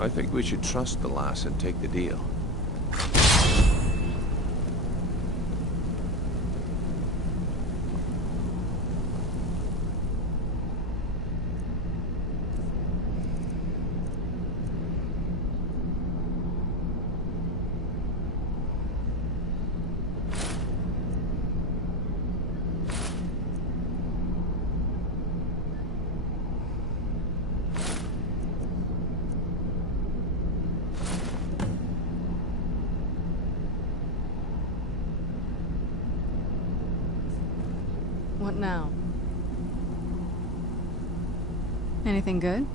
I think we should trust the lass and take the deal. What now? Anything good?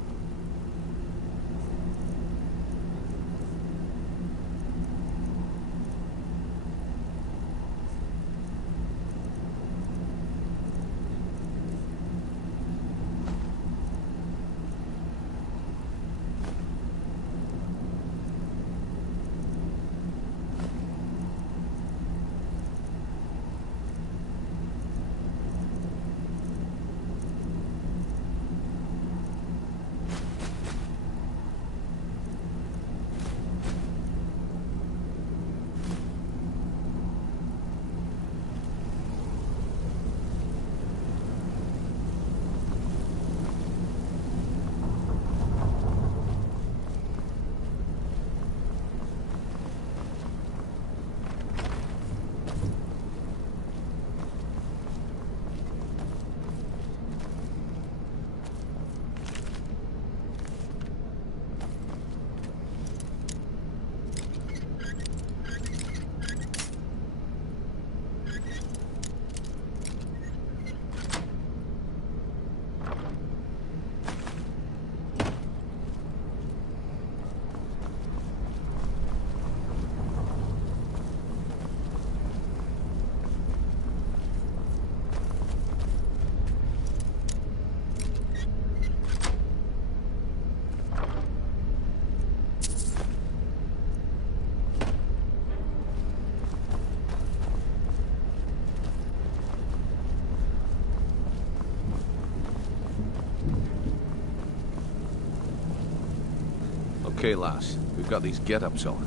Okay, lass. We've got these get-ups on.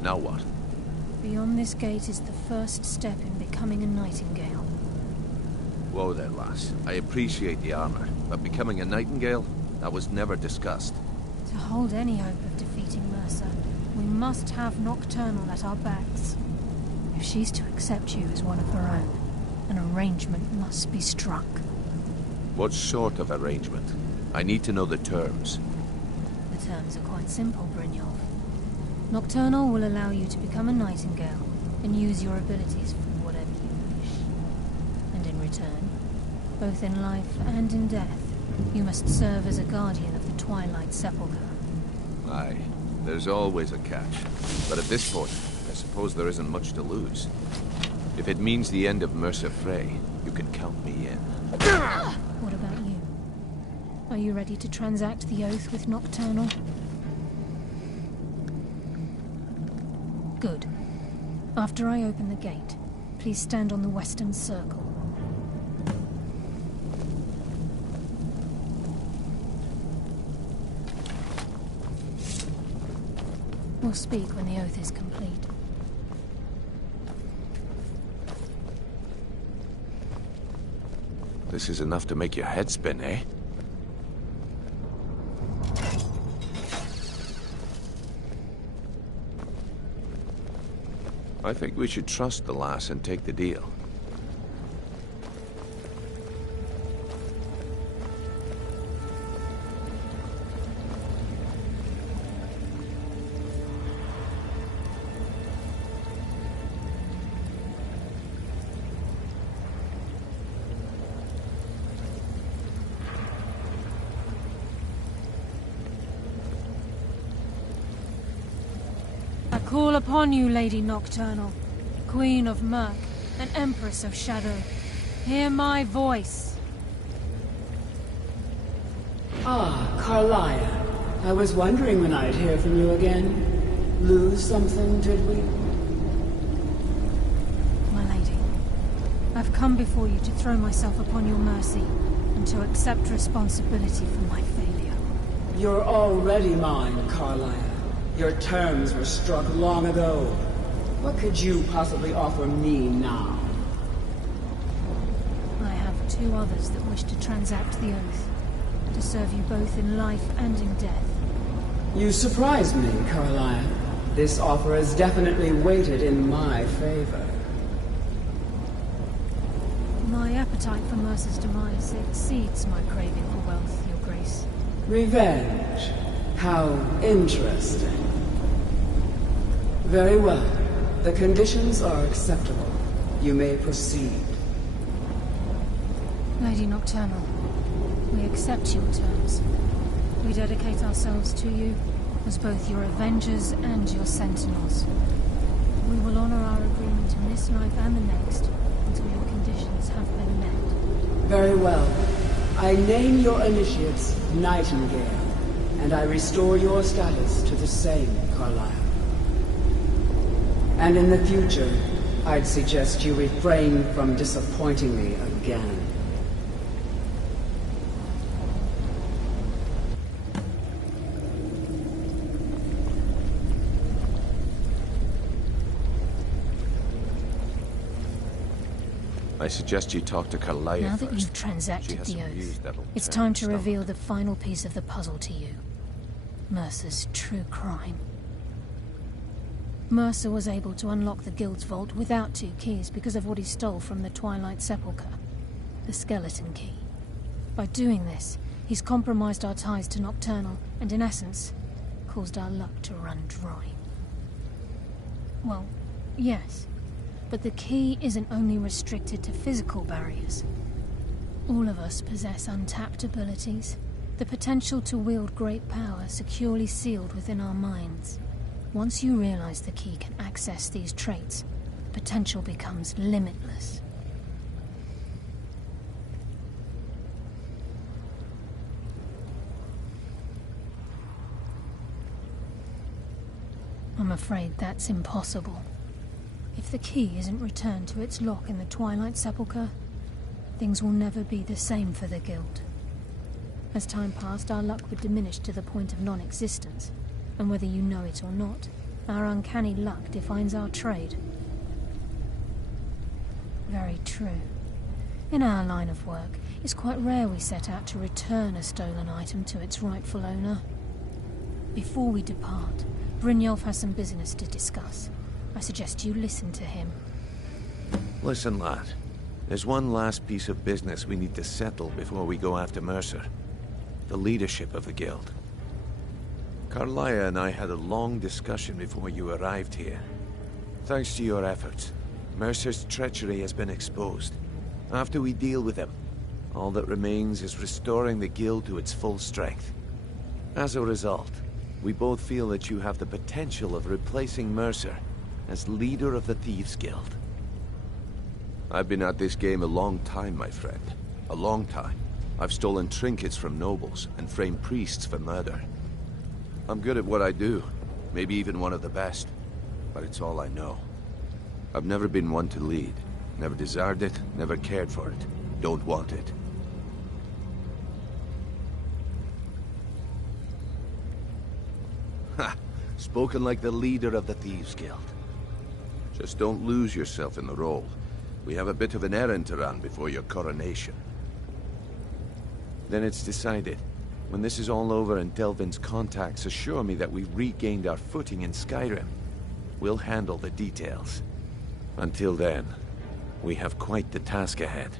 Now what? Beyond this gate is the first step in becoming a nightingale. Whoa there, lass. I appreciate the armor, but becoming a nightingale? That was never discussed. To hold any hope of defeating Mercer, we must have Nocturnal at our backs. If she's to accept you as one of her own, an arrangement must be struck. What sort of arrangement? I need to know the terms. The terms are quite simple, Brynjolf. Nocturnal will allow you to become a nightingale and use your abilities for whatever you wish. And in return, both in life and in death, you must serve as a guardian of the Twilight Sepulchre. Aye, there's always a catch. But at this point, I suppose there isn't much to lose. If it means the end of Mercer Frey, you can count me in. What about you? Are you ready to transact the oath with Nocturnal? Good. After I open the gate, please stand on the western circle. We'll speak when the oath is complete. This is enough to make your head spin, eh? I think we should trust the lass and take the deal. I call upon you, Lady Nocturnal, Queen of Murk and Empress of Shadow. Hear my voice. Ah, Carlia. I was wondering when I'd hear from you again. Lose something, did we? My lady, I've come before you to throw myself upon your mercy and to accept responsibility for my failure. You're already mine, Carlisle. Your terms were struck long ago. What could you possibly offer me now? I have two others that wish to transact the oath, to serve you both in life and in death. You surprise me, Carlisle. This offer is definitely weighted in my favor. My appetite for Mercer's demise exceeds my craving for wealth, Your Grace. Revenge. How interesting. Very well. The conditions are acceptable. You may proceed. Lady Nocturnal, we accept your terms. We dedicate ourselves to you as both your avengers and your sentinels. We will honor our agreement in this life and the next until your conditions have been met. Very well. I name your initiates Nightingale, and I restore your status to the same, Carlisle. And in the future, I'd suggest you refrain from disappointing me again. I suggest you talk to Carlisle Now first. that you've transacted the oath, it's time to reveal the final piece of the puzzle to you. Mercer's true crime. Mercer was able to unlock the Guild's vault without 2 keys because of what he stole from the Twilight Sepulchre, the skeleton key. By doing this, he's compromised our ties to Nocturnal and, in essence, caused our luck to run dry. Well, yes. But the key isn't only restricted to physical barriers. All of us possess untapped abilities, the potential to wield great power securely sealed within our minds. Once you realize the key can access these traits, potential becomes limitless. I'm afraid that's impossible. If the key isn't returned to its lock in the Twilight Sepulchre, things will never be the same for the Guild. As time passed, our luck would diminish to the point of non-existence, and whether you know it or not, our uncanny luck defines our trade. Very true. In our line of work, it's quite rare we set out to return a stolen item to its rightful owner. Before we depart, Brynjolf has some business to discuss. I suggest you listen to him. Listen, lad. There's one last piece of business we need to settle before we go after Mercer. The leadership of the Guild. Carlisle and I had a long discussion before you arrived here. Thanks to your efforts, Mercer's treachery has been exposed. After we deal with him, all that remains is restoring the Guild to its full strength. As a result, we both feel that you have the potential of replacing Mercer as leader of the Thieves' Guild. I've been at this game a long time, my friend. A long time. I've stolen trinkets from nobles and framed priests for murder. I'm good at what I do, maybe even one of the best, but it's all I know. I've never been one to lead. Never desired it, never cared for it. Don't want it. Ha! Spoken like the leader of the Thieves' Guild. Just don't lose yourself in the role. We have a bit of an errand to run before your coronation. Then it's decided. When this is all over and Delvin's contacts assure me that we've regained our footing in Skyrim, we'll handle the details. Until then, we have quite the task ahead.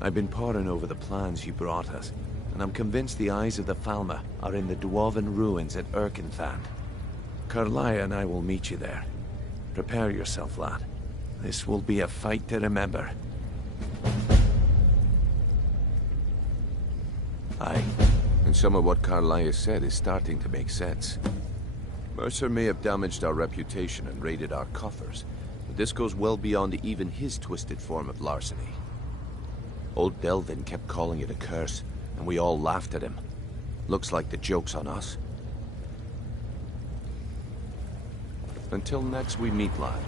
I've been poring over the plans you brought us, and I'm convinced the eyes of the Falmer are in the Dwarven ruins at Erkenthand. Carlisle and I will meet you there. Prepare yourself, lad. This will be a fight to remember. Aye. And some of what Carlisle said is starting to make sense. Mercer may have damaged our reputation and raided our coffers, but this goes well beyond even his twisted form of larceny. Old Delvin kept calling it a curse, and we all laughed at him. Looks like the joke's on us. Until next we meet, lad.